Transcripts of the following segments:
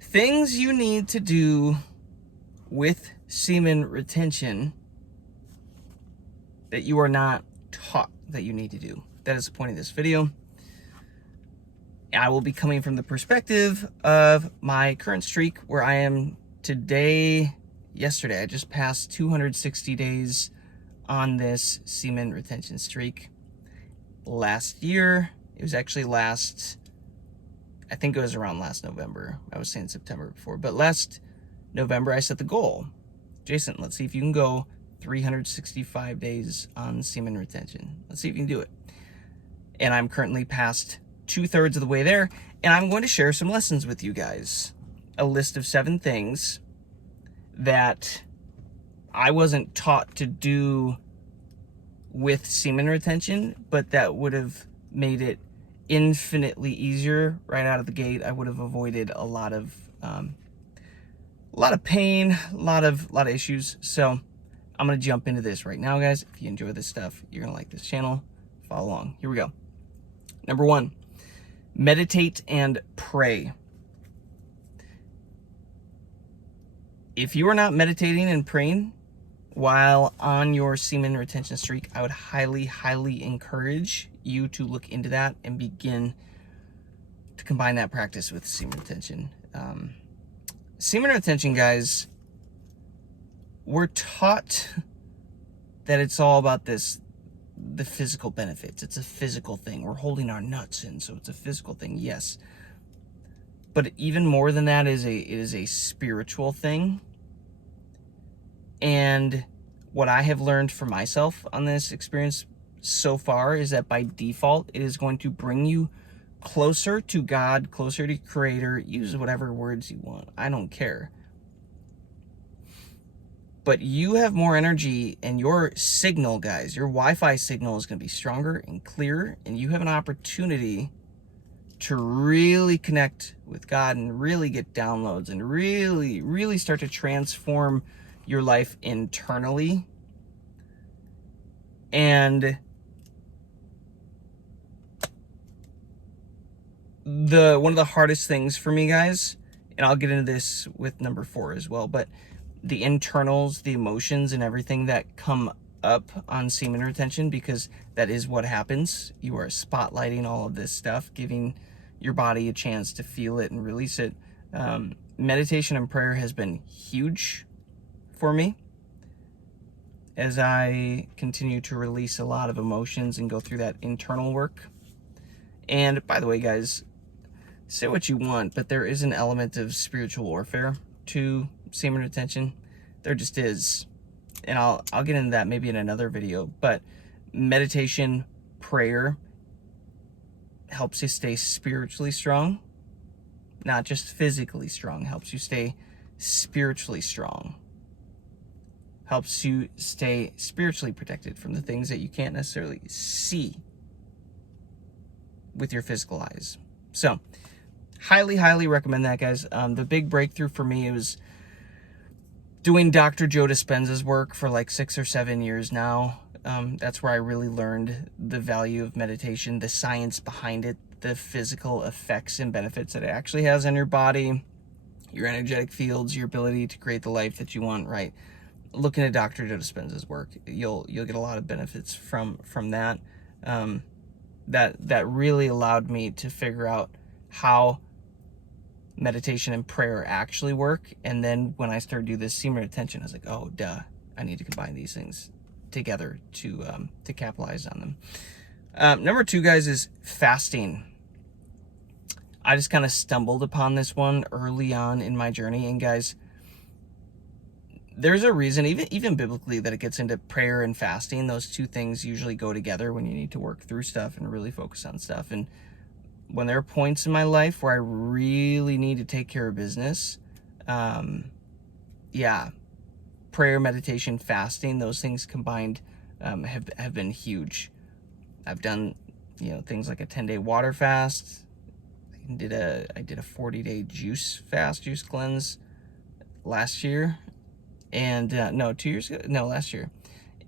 Things you need to do with semen retention that you are not taught that you need to do. That is the point of this video. I will be coming from the perspective of my current streak, where I am yesterday. I just passed 260 days on this semen retention streak. Last year, it was actually I think it was around last November. I was saying September before, but last November I set the goal. Jason, let's see if you can go 365 days on semen retention. Let's see if you can do it. And I'm currently past 2/3 of the way there, and I'm going to share some lessons with you guys. A list of 7 things that I wasn't taught to do with semen retention, but that would have made it infinitely easier right out of the gate. I would have avoided a lot of pain, a lot of issues. So I'm gonna jump into this right now, guys. If you enjoy this stuff, you're gonna like this channel. Follow along. Here we go. Number 1, meditate and pray. If you are not meditating and praying while on your semen retention streak, I would highly encourage you to look into that and begin to combine that practice with semen retention. Semen retention, guys, we're taught that it's all about the physical benefits. It's a physical thing. We're holding our nuts in, so it's a physical thing, yes. But even more than that, it is a spiritual thing. And what I have learned for myself on this experience so far is that by default, it is going to bring you closer to God, closer to Creator. Use whatever words you want. I don't care. But you have more energy, and your signal, guys, your Wi-Fi signal is going to be stronger and clearer, and you have an opportunity to really connect with God and really get downloads and really start to transform your life internally. And one of the hardest things for me, guys, and I'll get into this with number 4 as well, but the internals, the emotions, and everything that come up on semen retention, because that is what happens. You are spotlighting all of this stuff, giving your body a chance to feel it and release it. Meditation and prayer has been huge for me as I continue to release a lot of emotions and go through that internal work. And by the way, guys, say what you want, but there is an element of spiritual warfare to semen retention. There just is. And I'll get into that maybe in another video. But meditation, prayer helps you stay spiritually strong, not just physically strong. Helps you stay spiritually strong. Helps you stay spiritually protected from the things that you can't necessarily see with your physical eyes. So highly recommend that, guys. The big breakthrough for me was doing Dr. Joe Dispenza's work for like 6 or 7 years now. That's where I really learned the value of meditation, the science behind it, the physical effects and benefits that it actually has on your body, your energetic fields, your ability to create the life that you want, right? Looking at Dr. Joe Dispenza's work, you'll get a lot of benefits from that. That really allowed me to figure out how meditation and prayer actually work. And then when I started doing this semen retention, I was like, oh, duh, I need to combine these things together to capitalize on them. Number 2, guys, is fasting. I just kind of stumbled upon this one early on in my journey. And guys, there's a reason, even biblically, that it gets into prayer and fasting. Those 2 things usually go together when you need to work through stuff and really focus on stuff. And when there are points in my life where I really need to take care of business, prayer, meditation, fasting, those things combined have been huge. I've done, things like a 10-day water fast. I did a 40-day juice cleanse last year. And no, 2 years ago, no, last year.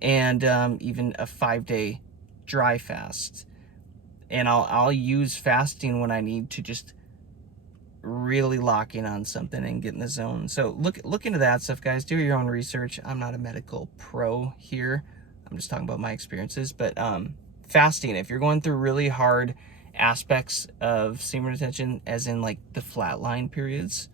And even a 5-day dry fast. And I'll use fasting when I need to just really locking on something and getting the zone. So look into that stuff, guys. Do your own research. I'm not a medical pro here. I'm just talking about my experiences. But fasting, if you're going through really hard aspects of semen retention, as in like the flatline periods,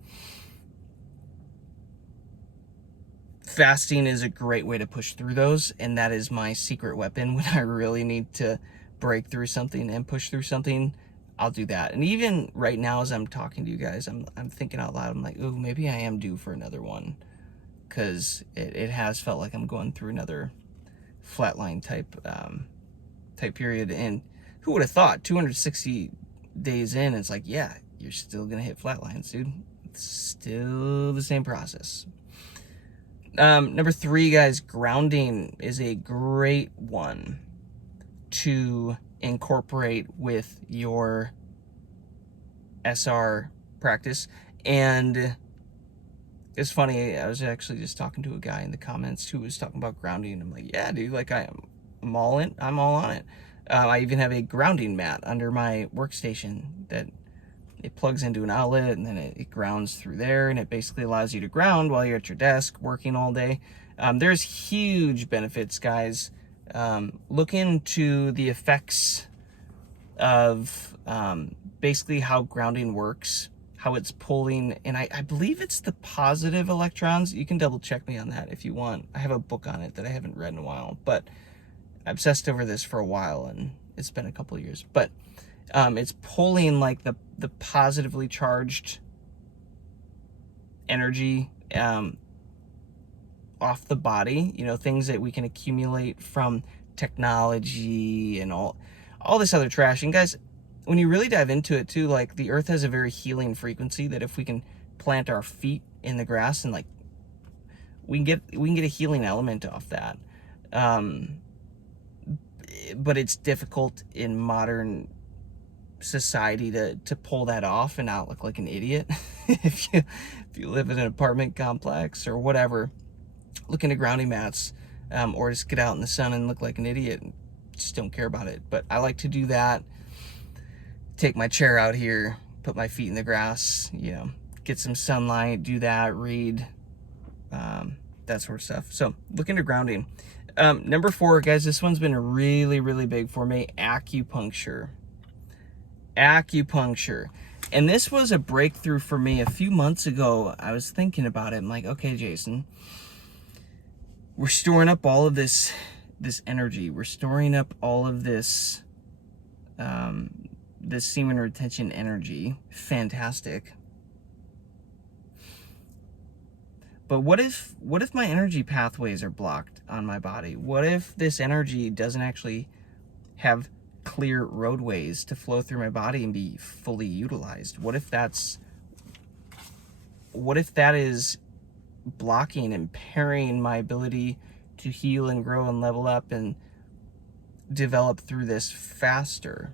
fasting is a great way to push through those, and that is my secret weapon when I really need to break through something and push through something. I'll do that. And even right now, as I'm talking to you guys, I'm thinking out loud. I'm like, ooh, maybe I am due for another one, because it has felt like I'm going through another flatline type period. And who would have thought 260 days in, it's like, yeah, you're still gonna hit flatlines, dude. It's still the same process. Number 3, guys, grounding is a great one to incorporate with your SR practice. And it's funny, I was actually just talking to a guy in the comments who was talking about grounding. I'm like, yeah, dude, like I'm all on it. I even have a grounding mat under my workstation that it plugs into an outlet, and then it grounds through there, and it basically allows you to ground while you're at your desk working all day. There's huge benefits, guys. Look into the effects of basically how grounding works, how it's pulling, and I believe it's the positive electrons. You can double check me on that if you want. I have a book on it that I haven't read in a while, but I obsessed over this for a while, and it's been a couple of years. But it's pulling like the positively charged energy off the body, you know, things that we can accumulate from technology and all this other trash. And guys, when you really dive into it too, like the earth has a very healing frequency that if we can plant our feet in the grass and like we can get a healing element off that. But it's difficult in modern society to pull that off and not look like an idiot. if you live in an apartment complex or whatever, look into grounding mats, or just get out in the sun and look like an idiot and just don't care about it. But I like to do that, take my chair out here, put my feet in the grass, you know, get some sunlight, do that, read, that sort of stuff. So look into grounding. Number 4, guys, this one's been really, really big for me: acupuncture. And this was a breakthrough for me a few months ago. I was thinking about it. I'm like, okay, Jason, we're storing up all of this energy. We're storing up all of this this semen retention energy. Fantastic. But what if my energy pathways are blocked on my body? What if this energy doesn't actually have clear roadways to flow through my body and be fully utilized? What if that is blocking, impairing my ability to heal and grow and level up and develop through this faster?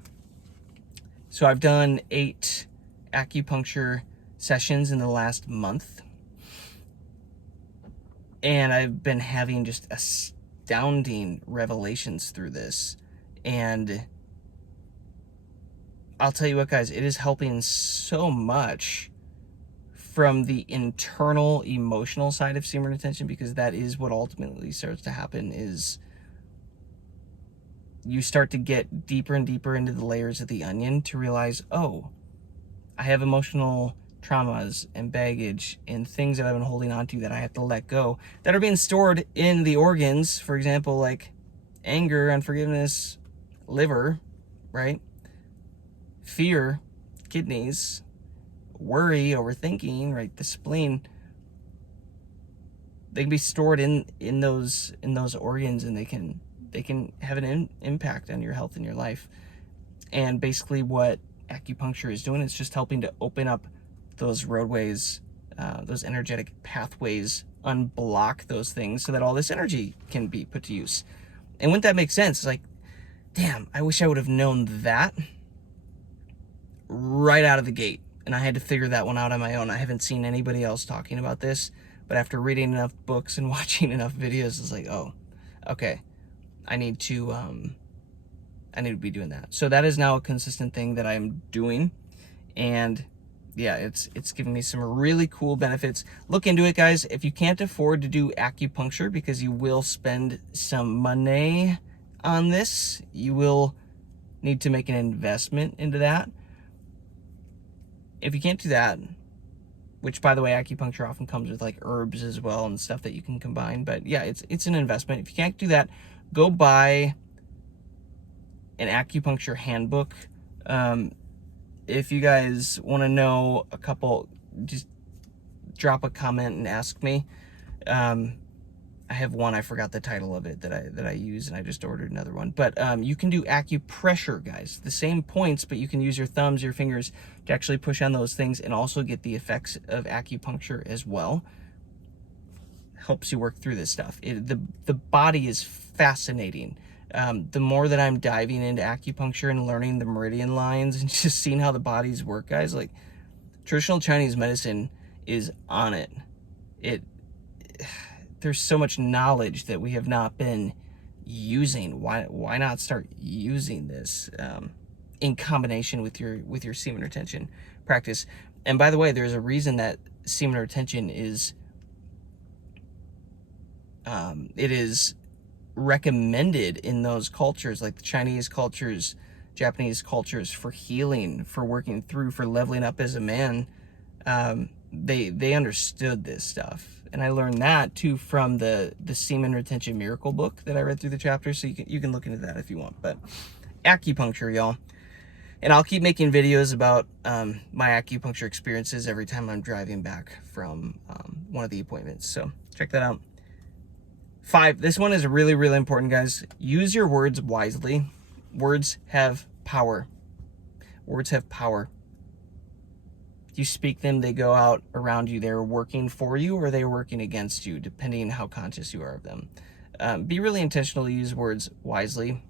So I've done 8 acupuncture sessions in the last month, and I've been having just astounding revelations through this. And I'll tell you what, guys, it is helping so much from the internal emotional side of semen retention, because that is what ultimately starts to happen. Is you start to get deeper and deeper into the layers of the onion to realize, oh, I have emotional traumas and baggage and things that I've been holding on to that I have to let go, that are being stored in the organs. For example, like anger, unforgiveness, liver, right? Fear, kidneys, worry, overthinking, right? The spleen. They can be stored in those organs, and they can have an impact on your health and your life. And basically what acupuncture is doing, it's just helping to open up those roadways, those energetic pathways, unblock those things so that all this energy can be put to use. And wouldn't that make sense? It's like, damn, I wish I would have known that right out of the gate. And I had to figure that one out on my own. I haven't seen anybody else talking about this, but after reading enough books and watching enough videos, it's like, oh, okay, I need to be doing that. So that is now a consistent thing that I'm doing. And yeah, it's giving me some really cool benefits. Look into it, guys. If you can't afford to do acupuncture, because you will spend some money on this, you will need to make an investment into that. If you can't do that, which, by the way, acupuncture often comes with like herbs as well and stuff that you can combine, but yeah, it's an investment. If you can't do that, go buy an acupuncture handbook. If you guys want to know a couple, just drop a comment and ask me. I have one, I forgot the title of it, that I use, and I just ordered another one. But you can do acupressure, guys. The same points, but you can use your thumbs, your fingers to actually push on those things and also get the effects of acupuncture as well. Helps you work through this stuff. The body is fascinating. The more that I'm diving into acupuncture and learning the meridian lines and just seeing how the bodies work, guys, like traditional Chinese medicine is on it. There's so much knowledge that we have not been using. Why not start using this in combination with your semen retention practice? And by the way, there's a reason that semen retention is it is recommended in those cultures, like the Chinese cultures, Japanese cultures, for healing, for working through, for leveling up as a man. They understood this stuff, and I learned that too from the Semen Retention Miracle book that I read through the chapters. So you can look into that if you want. But acupuncture, y'all, and I'll keep making videos about my acupuncture experiences every time I'm driving back from one of the appointments. So check that out. 5. This one is really, really important, guys. Use your words wisely. Words have power. Words have power. You speak them, they go out around you. They're working for you or they're working against you, depending on how conscious you are of them. Be really intentional to use words wisely.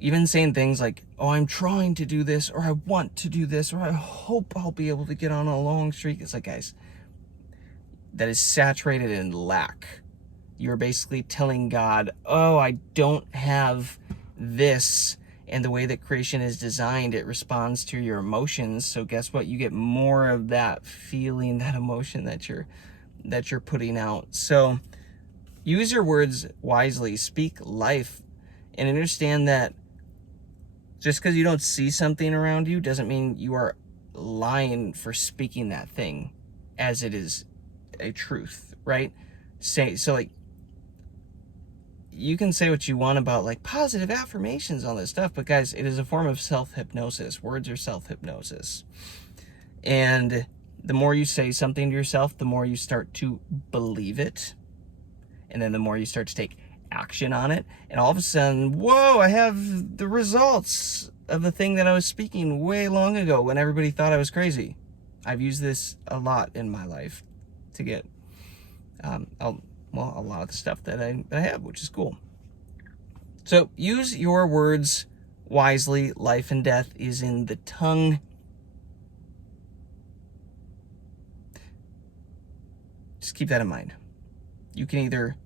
Even saying things like, oh, I'm trying to do this, or I want to do this, or I hope I'll be able to get on a long streak. It's like, guys, that is saturated in lack. You're basically telling God, oh, I don't have this. And the way that creation is designed, it responds to your emotions. So guess what? You get more of that feeling, that emotion that you're putting out. So use your words wisely. Speak life, and understand that just because you don't see something around you doesn't mean you are lying for speaking that thing as it is a truth, right? So like, you can say what you want about like positive affirmations, all this stuff, but guys, it is a form of self-hypnosis. Words are self-hypnosis. And the more you say something to yourself, the more you start to believe it. And then the more you start to take action on it. And all of a sudden, whoa, I have the results of the thing that I was speaking way long ago when everybody thought I was crazy. I've used this a lot in my life to get a lot of the stuff that I have, which is cool. So use your words wisely. Life and death is in the tongue. Just keep that in mind. You can either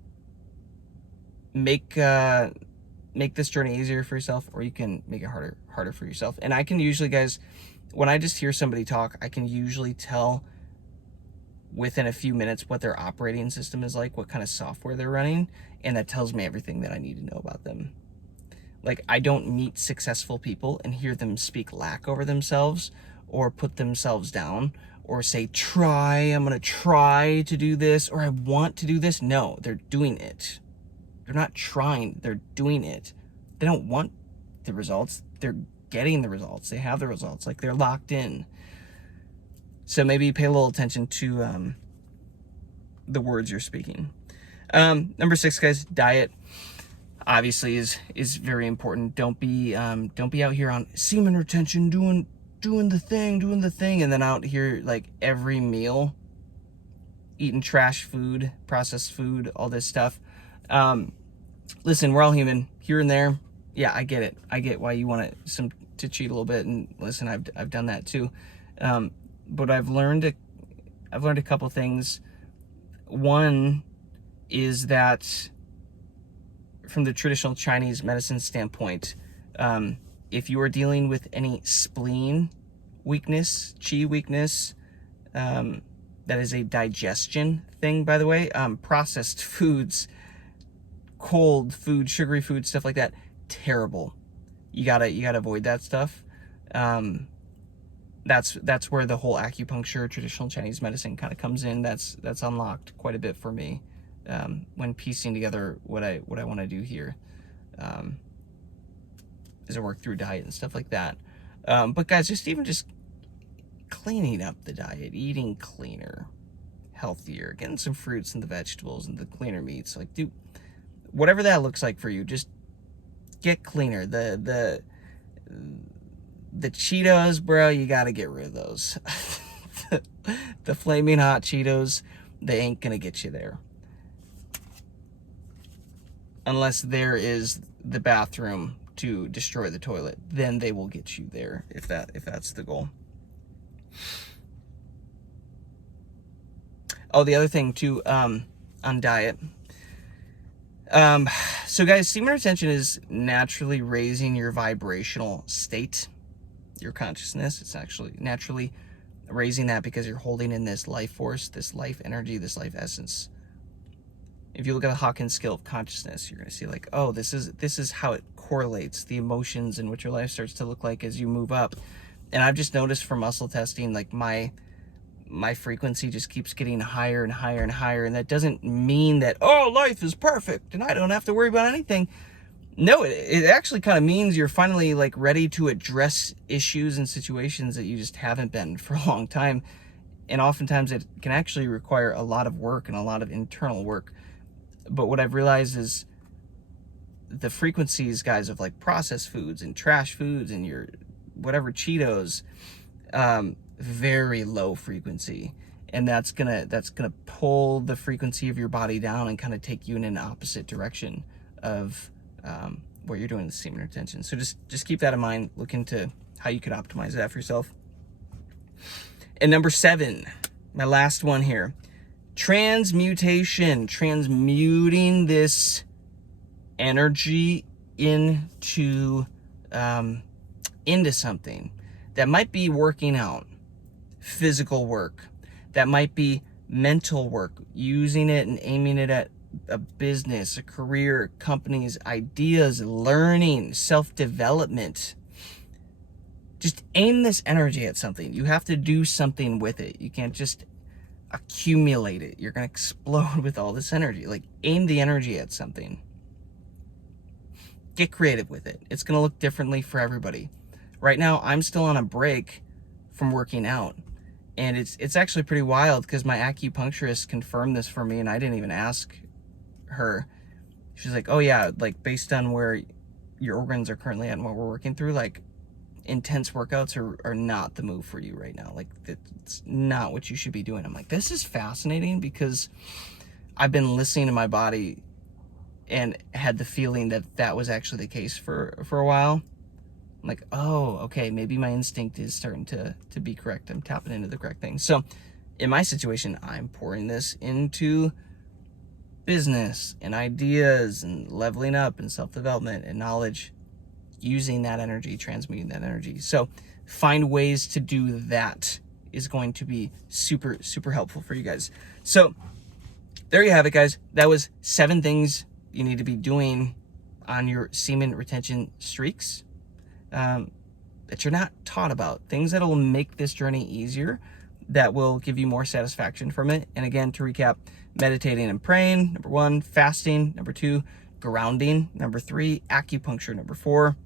make this journey easier for yourself, or you can make it harder for yourself. And I can usually, guys, when I just hear somebody talk, I can usually tell within a few minutes what their operating system is like, what kind of software they're running, and that tells me everything that I need to know about them. Like, I don't meet successful people and hear them speak lack over themselves or put themselves down or say, I'm gonna try to do this, or I want to do this. No, they're doing it. They're not trying, they're doing it. They don't want the results, they're getting the results. They have the results, like they're locked in. So maybe pay a little attention to the words you're speaking. Number 6, guys, diet obviously is very important. Don't be out here on semen retention, doing the thing, and then out here like every meal eating trash food, processed food, all this stuff. Listen, we're all human here and there. Yeah, I get it. I get why you want to cheat a little bit, and listen, I've done that too. But I've learned a couple things. One is that from the traditional Chinese medicine standpoint, if you are dealing with any spleen weakness, chi weakness. That is a digestion thing, by the way. Processed foods, cold food, sugary food, stuff like that, terrible. You gotta avoid that stuff. That's where the whole acupuncture, traditional Chinese medicine kind of comes in. That's unlocked quite a bit for me when piecing together what I want to do here, as I work through diet and stuff like that. But guys, just cleaning up the diet, eating cleaner, healthier, getting some fruits and the vegetables and the cleaner meats. Like, do whatever that looks like for you. Just get cleaner. The Cheetos, bro, you got to get rid of those. The flaming hot Cheetos, they ain't gonna get you there. Unless there is the bathroom to destroy the toilet, then they will get you there if that's the goal. Oh, the other thing too, on diet. So guys, semen retention is naturally raising your vibrational state, your consciousness. It's actually naturally raising that because you're holding in this life force, this life energy, this life essence. If you look at the Hawkins scale of consciousness, you're going to see like, oh, this is how it correlates, the emotions and what your life starts to look like as you move up. And I've just noticed from muscle testing, like my frequency just keeps getting higher and higher and higher. And that doesn't mean that, oh, life is perfect and I don't have to worry about anything. No, it actually kind of means you're finally like ready to address issues and situations that you just haven't been for a long time. And oftentimes it can actually require a lot of work and a lot of internal work. But what I've realized is the frequencies, guys, of like processed foods and trash foods and your whatever Cheetos, very low frequency, and that's gonna pull the frequency of your body down and kind of take you in an opposite direction of what you're doing with semen retention. So just keep that in mind. Look into how you can optimize that for yourself. And number 7, my last one here, transmutation, transmuting this energy into something that might be working out, physical work, that might be mental work, using it and aiming it at a business, a career, companies, ideas, learning, self-development. Just aim this energy at something. You have to do something with it. You can't just accumulate it. You're going to explode with all this energy. Like, aim the energy at something. Get creative with it. It's going to look differently for everybody. Right now, I'm still on a break from working out. And it's actually pretty wild because my acupuncturist confirmed this for me and I didn't even ask her. She's like, oh yeah, like based on where your organs are currently at and what we're working through, like intense workouts are not the move for you right now. Like, it's not what you should be doing. I'm like, this is fascinating because I've been listening to my body and had the feeling that was actually the case for a while. I'm like, oh, okay, maybe my instinct is starting to be correct. I'm tapping into the correct thing. So in my situation, I'm pouring this into business and ideas and leveling up and self-development and knowledge, using that energy, transmuting that energy. So find ways to do that is going to be super, super helpful for you guys. So there you have it, guys. That was 7 things you need to be doing on your semen retention streaks that you're not taught about. Things that will make this journey easier, that will give you more satisfaction from it. And again, to recap, meditating and praying, number 1, fasting, number 2, grounding, number 3, acupuncture, number 4,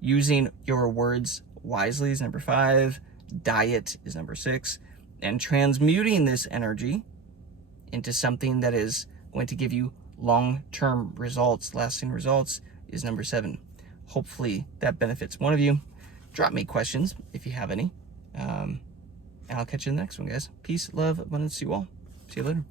using your words wisely is number 5, diet is number 6, and transmuting this energy into something that is going to give you long-term results, lasting results, is number 7. Hopefully that benefits one of you. Drop me questions if you have any. And I'll catch you in the next one, guys. Peace, love, abundance to you all. See you later.